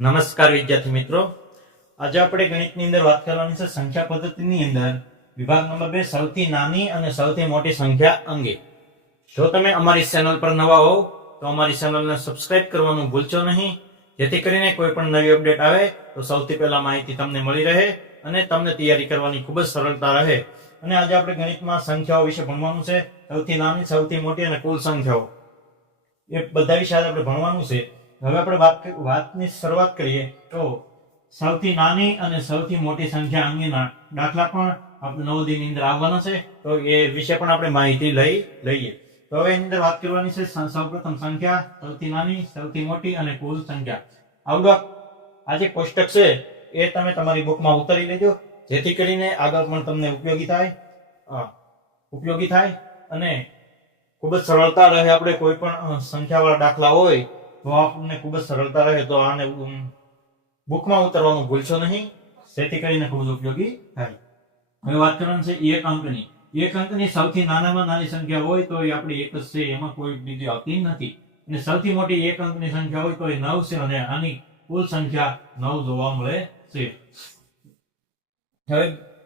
નમસ્કાર વિદ્યાર્થી મિત્રો. આજે આપણે ગણિતની અંદર વાત કરવાની છે સંખ્યા પદ્ધતિની અંદર. વિભાગ નંબર બે, સૌથી નાની અને સૌથી મોટી સંખ્યા અંગે. જો તમે અમારી ચેનલ પર નવા હો તો અમારી ચેનલને સબસ્ક્રાઇબ કરવાનું ભૂલશો નહીં. જેથી કરીને કોઈ પણ નવી અપડેટ આવે, તો સૌથી પહેલા માહિતી તમને મળી રહે અને તમને તૈયારી કરવાની ખૂબ જ સરળતા રહે. અને આજે આપણે ગણિતમાં સંખ્યાઓ વિશે ભણવાનું છે. સૌથી નાની, સૌથી મોટી અને કુલ સંખ્યાઓ. એ બધા વિશે આજે આપણે ભણવાનું છે. હવે આપણે વાત વાતની શરૂઆત કરીએ તો સૌથી નાની અને સૌથી મોટી સંખ્યા અંગેના દાખલા પણ આપણે નવોદયની અંદર આવવાના છે. તો એ વિશે પણ આપણે માહિતી લઈ લઈએ. તો હવે એની અંદર વાત કરવાની છે સૌપ્રથમ સંખ્યા, સૌથી નાની, સૌથી મોટી અને કુલ સંખ્યા. આવડો આ જે કોષ્ટક છે એ તમે તમારી બુકમાં ઉતારી લેજો, જેથી કરીને આગળ પણ તમને ઉપયોગી થાય. ઉપયોગી થાય અને ખૂબ જ સરળતા રહે આપણે કોઈ પણ સંખ્યાવાળા દાખલા હોય તો આપણને ખૂબ જ સરળતા રહે તો આને બુકમાં ઉતારવાનું ભૂલશો નહીં. તેથી કરીને ખૂબ જ ઉપયોગી થાય. હવે વાત કરવાની છે એક અંકની. એક અંકની સૌથી નાનામાં નાની સંખ્યા હોય તો એ આપણી એક જ છે, એમાં કોઈ બીજી આવતી નથી. અને સૌથી મોટી એક અંકની સંખ્યા હોય તો એ નવ છે અને આની કુલ સંખ્યા નવ જોવા મળે છે. હવે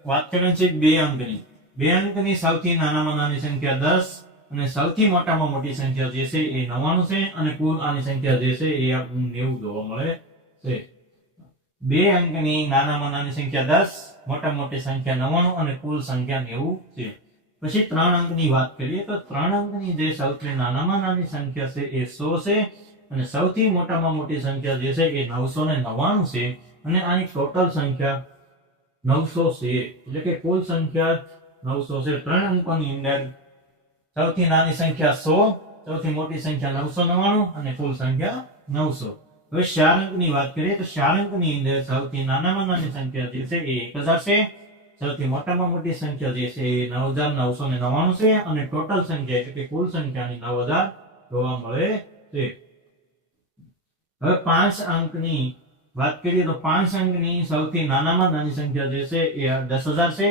વાત કરવાની છે બે અંકની. બે અંકની સૌથી નાનામાં નાની સંખ્યા દસ અને સૌથી મોટામાં મોટી સંખ્યા જે છે એ નવ્વાણું છે અને કુલ આની સંખ્યા જે છે એ આપણને નેવું જોવા મળે છે. બે અંકની નાનામાં નાની સંખ્યા દસ મોટા મોટી સંખ્યા નવ્વાણું અને કુલ સંખ્યા નેવું છે. પછી ત્રણ અંકની વાત કરીએ તો ત્રણ અંકની જે સૌથી નાનામાં નાની સંખ્યા છે એ સો છે અને સૌથી મોટામાં મોટી સંખ્યા જે છે એ નવસો ને નવ્વાણું છે અને આની ટોટલ સંખ્યા નવસો છે. એટલે કે કુલ સંખ્યા નવસો છે. ત્રણ અંકોની અંદર સૌથી નાની સંખ્યા સો, સૌથી મોટી સંખ્યા નવસો નવ્વાણું અને કુલ સંખ્યા નવસો. હવે અંકની વાત કરીએ તો અંકની અંદર સૌથી નાનામાં નાની સંખ્યા જે છે એ એક હજાર છે, સૌથી મોટામાં મોટી સંખ્યા જે છે એ નવ હજાર નવસો ને નવ્વાણું છે અને ટોટલ સંખ્યા એટલે કે કુલ સંખ્યાની નવ હજાર જોવા મળે છે. હવે પાંચ અંકની વાત કરીએ તો પાંચ અંકની સૌથી નાનામાં નાની સંખ્યા જે છે એ દસ હજાર છે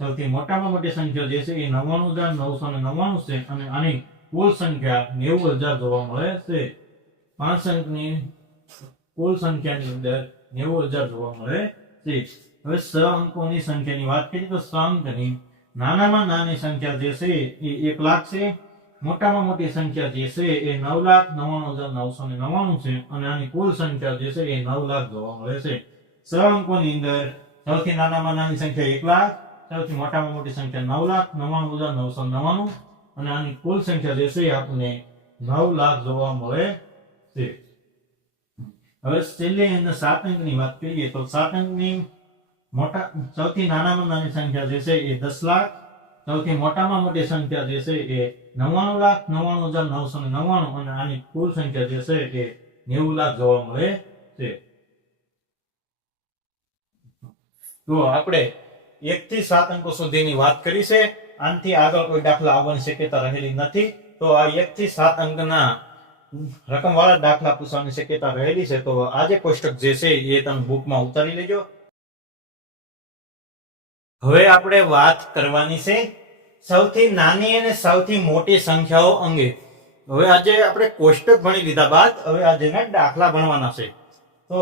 સૌથી મોટામાં મોટી સંખ્યા જે છે એ નવ્વાણું હજાર નવસો ને નવ્વાણું છે અને આની કુલ સંખ્યા નેવું હજાર જોવા મળે છે. પાંચ અંકની કુલ સંખ્યાની અંદર નેવું હજાર જોવા મળે છે. હવે સ અંકોની સંખ્યાની વાત કરીએ તો સ અંકની નાનામાં નાની સંખ્યા જે છે એ એક લાખ છે. મોટામાં મોટી સંખ્યા જે છે એ નવ લાખ નવ્વાણું હજાર નવસો ને નવ્વાણું છે અને આની કુલ સંખ્યા જે છે એ નવ લાખ જોવા મળે છે. સ અંકોની અંદર સૌથી નાનામાં નાની સંખ્યા એક લાખ સૌથી મોટામાં મોટી સંખ્યા નવ લાખ, નવ્વાણું હજાર નવસો નવ્વાણું અને આની કુલ સંખ્યા જે છે આપણને નવ લાખ જોવા મળે છે. હવે છેલ્લે અંદર સાત અંકની વાત કરીએ તો સાત અંકની મોટા, સૌથી નાનામાં નાની સંખ્યા જે છે એ દસ લાખ, સૌથી મોટામાં મોટી સંખ્યા જે છે એ નવ્વાણું લાખ, નવ્વાણું હજાર નવસો નવ્વાણું અને આની કુલ સંખ્યા જે છે એ નેવું લાખ જોવા મળે છે. તો આપણે એક થી સાત અંકો સુધીની વાત કરી છે. આનાથી આગળ કોઈ દાખલા આવવાની શક્યતા રહેલી નથી. તો આ એક થી સાત અંકના રકમ વાળા દાખલા પૂછવાની શક્યતા રહેલી છે. તો આજે કોષ્ટક જે છે એ તમે બુકમાં ઉતારી લેજો. હવે આપણે વાત કરવાની છે સૌથી નાની અને સૌથી મોટી સંખ્યાઓ અંગે. હવે આજે આપણે કોષ્ટક ભણી લીધા બાદ હવે આજેના દાખલા ભણવાના છે. તો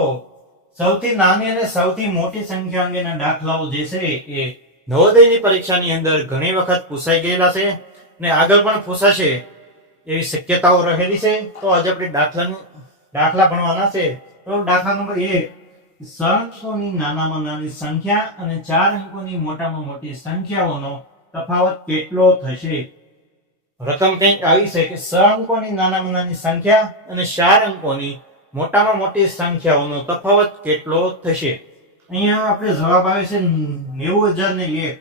સૌથી નાની અને સૌથી મોટી સંખ્યા અંગેના દાખલાઓ જે છે એ નવોદયની પરીક્ષાની અંદર ઘણી વખત પૂછાઈ ગયેલા છે અને આગળ પણ પૂછાશે એવી શક્યતાઓ રહેલી છે. તો આજે આપણે દાખલાનું, દાખલા ભણવાના છે. તો દાખલા નંબર એક સ નાનામાં નાની સંખ્યા અને ચાર અંકોની મોટામાં મોટી સંખ્યાઓનો તફાવત કેટલો થશે? રકમ કંઈક આવી છે કે સ અંકોની નાનામાં નાની સંખ્યા અને ચાર અંકોની મોટામાં મોટી સંખ્યાઓનો તફાવત કેટલો થશે? અહીંયા આપણે જવાબ આવે છે નેવું હજાર ને એક.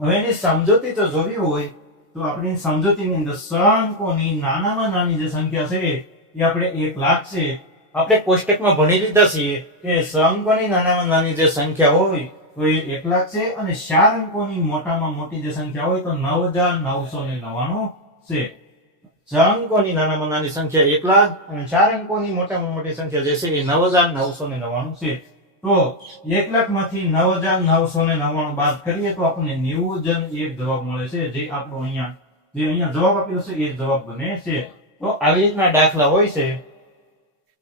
હવે એની સમજૂતી તો જોવી હોય, તો આપણી સમજૂતીની અંદર સ અંકોની નાનામાં નાની જે સંખ્યા છે, એ આપણે એક લાખ છે. આપણે કોષ્ટકમાં ભણી લીધા છીએ કે સ નાનામાં નાની જે સંખ્યા હોય, તો એ એક લાખ છે અને ચાર અંકોની મોટામાં મોટી જે સંખ્યા હોય, તો નવ હજાર નવસો ને નવ્વાણું છે. ચાર અંકોની નાનામાં નાની સંખ્યા એક લાખ અને ચાર અંકોની મોટામાં મોટી સંખ્યા જે છે એ નવ હજાર નવસો ને નવ્વાણું છે. તો એક લાખમાંથી નવ હજાર નવસો ને નવ્વાણું બાદ કરીએ તો આપણને નેવું એક જવાબ મળે છે, જે આપણો અહીંયા જે અહીંયા જવાબ આપ્યો છે, એ જવાબ બને છે. તો આવી રીતના દાખલા હોય છે.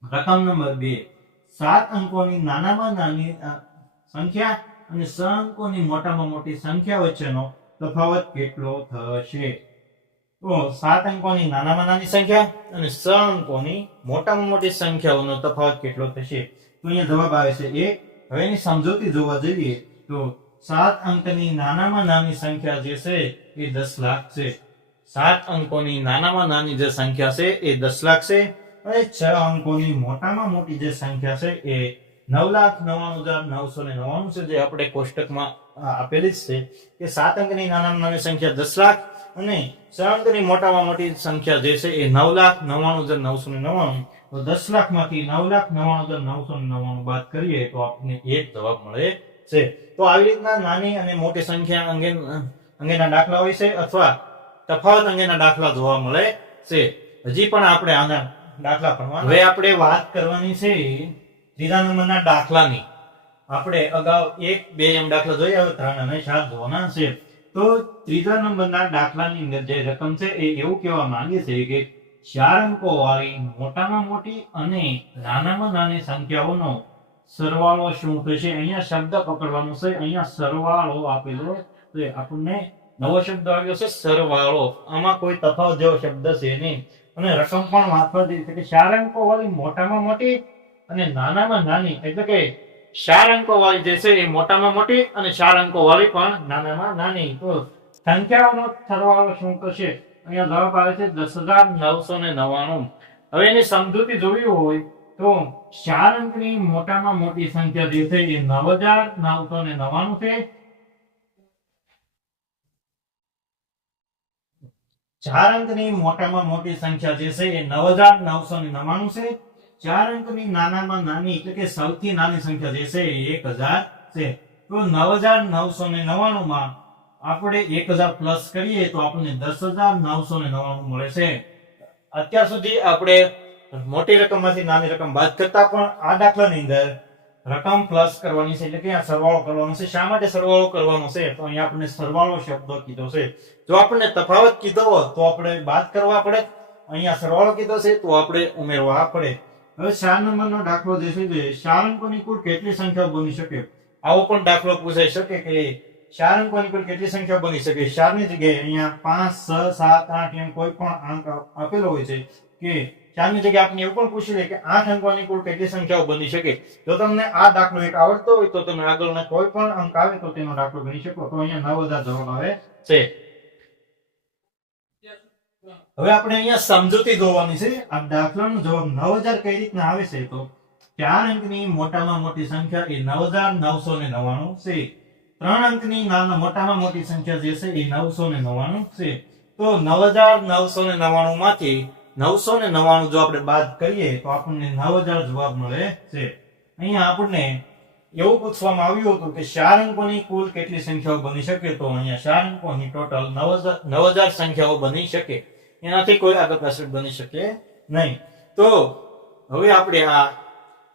રકમ નંબર બે. સાત અંકોની નાનામાં નાની સંખ્યા અને છ અંકોની મોટામાં મોટી સંખ્યા વચ્ચેનો તફાવત કેટલો થશે? તો સાત અંકોની નાનામાં નાની સંખ્યા અને છ અંકોની મોટામાં મોટી સંખ્યાઓનો તફાવત કેટલો થશે? તો અહીંયા જવાબ આવે છે એક હવે એની સમજૂતી જોવા જઈએ તો સાત અંકની નાનામાં નાની સંખ્યા જે છે એ દસ લાખ છે. સાત અંકોની નાનામાં નાની જે સંખ્યા છે એ દસ લાખ છે અને છ અંકોની મોટામાં મોટી જે સંખ્યા છે એ નવ લાખ નવ્વાણું હજાર નવસો ને નવ્વાણું છે. જે આપણે કોષ્ટકમાં આપેલી જ છે કે સાત અંકની નાનામાં નાની સંખ્યા દસ લાખ અને અંકની મોટામાં મોટી સંખ્યા જે છે એ નવ લાખ નવ્વાણું હજાર નવસો ને નવ્વાણું. તો દસ લાખમાંથી નવ લાખ નવ્વાણું હજાર નવસો ને નવ્વાણું બાદ કરીએ તો આપણને એક જવાબ મળે છે. તો આવી રીતના નાની અને મોટી સંખ્યા અંગે, અંગેના દાખલા હોય છે અથવા તફાવત અંગેના દાખલા જોવા મળે છે. હજી પણ આપણે આના દાખલા ભણવા હવે આપણે વાત કરવાની છે ત્રીજા નંબરના દાખલાની. આપણે અગાઉ એક, બે એમ દાખલા જોઈએ હવે ત્રણ અને ચાર જોવાના છે. તો ત્રીજા નંબરના દાખલાની અંદર જે રકમ છે એ એવું કહેવા માંગે છે કે ચાર અંકો વાળી મોટામાં મોટી અને નાનામાં નાની સંખ્યાઓનો સરવાળો શું થશે? અહીંયા શબ્દ પકડવાનો છે. અહીંયા સરવાળો આપેલો તો આપણને નવો શબ્દ આવ્યો છે, સરવાળો. આમાં કોઈ તફાવત જેવો શબ્દ છે નહીં. અને રકમ પણ વાંચવા છે કે ચાર અંકો વાળી મોટામાં મોટી અને નાનામાં નાની, એટલે કે ચાર અંકો વાળી જે છે એ મોટામાં મોટી અને ચાર અંકો વાળી પણ નાનામાં નાની. તો સંખ્યાઓનો સરવાળો શું થશે અહીંયા જવાબ આવે છે દસ હજાર નવસો ને નવ્વાણું. હવે એની સમજૂતી જોવી હોય તો ચાર અંકની મોટામાં મોટી સંખ્યા જે છે એ નવ હજાર નવસો ને નવ્વાણું છે. ચાર અંકની મોટામાં મોટી સંખ્યા જે છે એ નવ હજાર નવસો ને નવ્વાણું છે. ચાર અંકની નાનામાં નાની, એટલે કે સૌથી નાની સંખ્યા જે છે એક હજાર છે. તો નવ હજાર નવસો ને નવ્વાણું માં આપણે એક હજાર પ્લસ કરીએ તો આપણને દસ હજાર નવસો ને નવ્વાણું મળે છે. અત્યાર સુધી આપણે મોટી રકમમાંથી નાની રકમ બાદ કરતા પણ આ દાખલાની અંદર રકમ પ્લસ કરવાની છે, એટલે કે આ સરવાળો કરવાનો છે. શા માટે સરવાળો કરવાનો છે? તો અહીંયા આપણને સરવાળો શબ્દ કીધો છે. જો આપણને તફાવત કીધો હોત તો આપણે બાદ કરવા પડે. અહીંયા સરવાળો કીધો છે તો આપણે ઉમેરવા પડે. હવે ચાર નંબરનો દાખલો જે છે અંકોની કુલ કેટલી સંખ્યા બની શકે? આવો પણ દાખલો પૂછાઈ શકે કે ચાર અંકોની કુલ કેટલી સંખ્યા બની શકે? ચારની જગ્યાએ અહીંયા પાંચ, છ, સાત, આઠ એમ કોઈ પણ અંક આપેલો હોય છે કે ચારની જગ્યાએ આપણે એવું પણ પૂછી લે કે આઠ અંકોની કુલ કેટલી સંખ્યાઓ બની શકે? જો તમને આ દાખલો એક આવડતો હોય તો તમે આગળના કોઈ પણ અંક આવે તો તેનો દાખલો ગણી શકો. તો અહીંયા નવ હજાર જવાબ આવે છે. હવે આપણે અહીંયા સમજૂતી જોવાની છે. આ દાખલાનો જવાબ નવ હજાર કઈ રીતના આવે છે તો ચાર અંકની મોટામાં મોટી સંખ્યા એ નવ હજાર નવસો ને નવ્વાણું છે. ત્રણ અંકની મોટામાં મોટી સંખ્યા જે છે એ નવસો ને નવ્વાણું છે. તો નવ હજાર નવસો ને નવ્વાણું માંથી નવસો ને નવ્વાણું જો આપણે બાદ કરીએ તો આપણને નવ હજાર જવાબ મળે છે. અહીંયા આપણને એવું પૂછવામાં આવ્યું હતું કે ચાર અંકોની કુલ કેટલી સંખ્યાઓ બની શકે? તો અહીંયા ચાર અંકોની ટોટલ નવ હજાર સંખ્યાઓ બની શકે. એનાથી કોઈ આગળ પાછળ બની શકે નહીં. તો હવે આપણે આ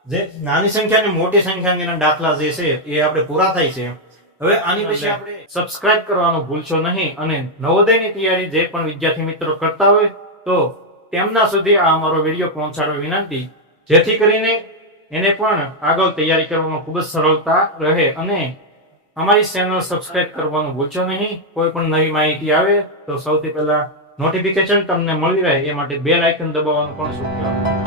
જે નાની સંખ્યા અને મોટી સંખ્યાના દાખલા જે છે એ આપણે પૂરા થાય છે. હવે આની પછી આપણે સબસ્ક્રાઇબ કરવાનું ભૂલશો નહીં અને નવોદયની તૈયારી જે પણ વિદ્યાર્થી મિત્રો કરતા હોય તો તેમના સુધી આ અમારો વીડિયો પહોંચાડવા વિનંતી. જેથી કરીને એને પણ આગળ તૈયારી કરવામાં ખૂબ જ સરળતા રહે અને અમારી ચેનલ સબસ્ક્રાઇબ કરવાનું ભૂલશો નહીં. કોઈ પણ નવી માહિતી આવે તો સૌથી પહેલા નોટિફિકેશન તમને મળી રહે એ માટે બેલ આઇકન દબાવવાનું પણ સૂચન